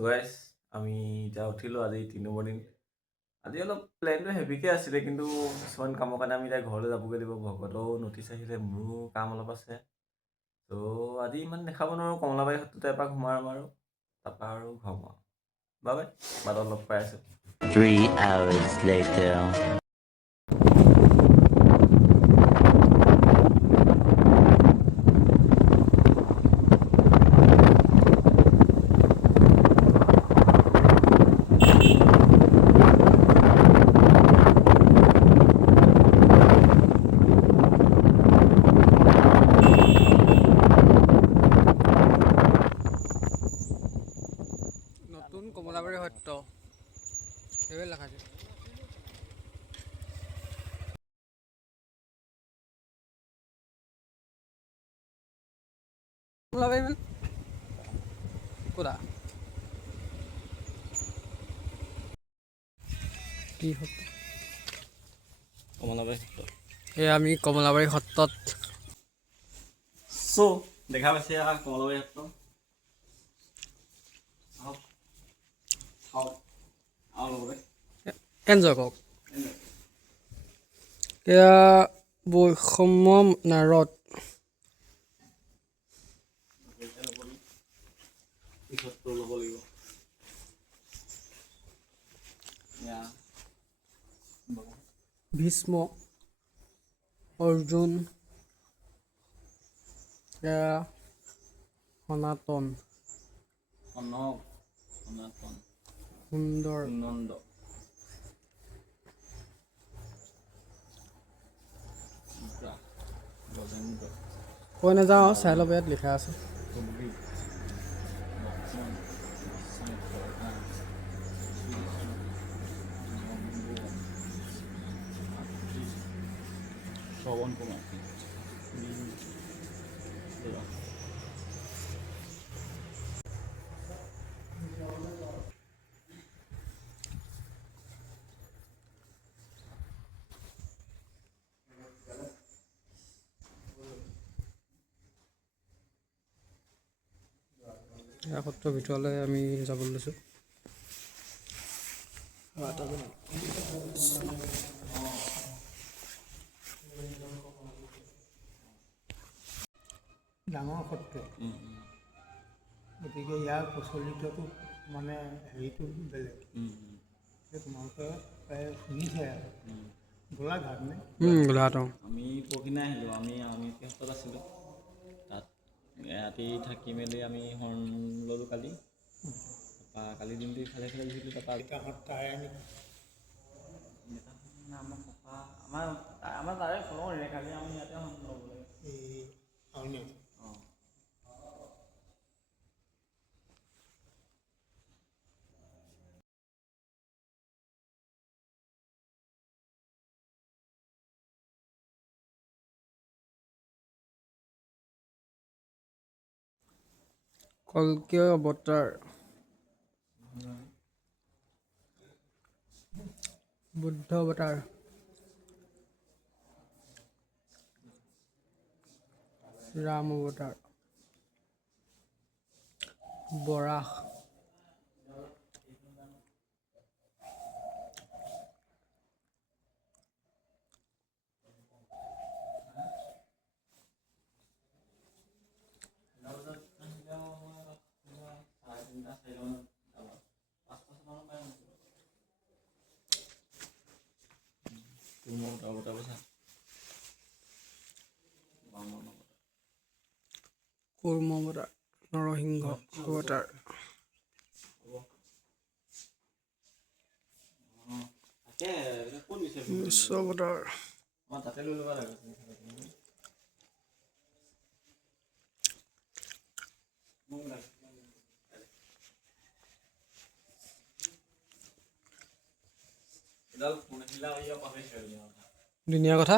তো গাইছ আমি এতিয়া উঠিলোঁ আজি 3 নম্বৰ দিন। আজি অলপ প্লেনটো হেভিকে আছিলে, কিন্তু কিছুমান কামৰ কাৰণে আমি এতিয়া ঘৰলৈ যাবগৈ লাগিব। ভকতৰো নটিচ আহিলে, মোৰো কাম অলপ আছে। তো আজি ইমান দেখাব নোৱাৰোঁ, কমলাবাৰী সত্ৰতে এপাক সোমাম আৰু তাৰপৰা আৰু ঘৰ পাওঁ। বাই বাটত লগ পাই আছোঁ। 3 hours later. নতুন কমলাবাৰী সত্য সেইবোৰ লেখা আছে। কমলাবাৰী মানে ক'তা কি সত্ৰ? কমলাবাৰী সত্ৰ। এই আমি কমলাবাৰী সত্ৰত দেখা পাইছে কমলাবাৰী সত্ৰ। এনজয় কৰক। এয়া বৈষম্য নাৰদ ল'ব লাগিব। ভীষ্ম অৰ্জুন এয়া সনাতন সুন্দৰ নন্দ কৈ নাযাওঁ, চাই ল'ব, ইয়াত লিখা আছে। শ্ৰৱণ কুমাৰ এয়া সত্ৰৰ ভিতৰলৈ আমি যাবলৈ লৈছোঁ। ডাঙৰ সত্ৰ, গতিকে ইয়াৰ প্ৰচলিতটো মানে হেৰিটো বেলেগ। তোমালোকে প্ৰায় শুনিছে আৰু গোলাঘাট নে? গোলাঘাট। আমি পৰহিনা আহিলোঁ। আমি ক্ষেত্ৰত আছিলোঁ। তাত ৰাতি থাকি মেলি আমি হৰ্ণ ল'লোঁ কালি। তাৰপৰা কালি দিনটো ইফালে সিফালে ঘূৰিলোঁ। তাৰপৰা দেউতাহঁত তাৰে নেকি? আমাৰ তাৰে ফলঙৰে কালি আমি ইয়াতে হৰ্ণ ল'ব লাগে। এই আউনীআটী কল্কীয় অৱতাৰ, বুদ্ধ অৱতাৰ, ৰাম অৱতাৰ, বৰাহ, কুৰ্ম অৱতাৰ, নৰসিংহ অৱতাৰ, বিশ্ব অৱতাৰ, তাতে লৈ ল'ব লাগে। ধুনীয়া কথা।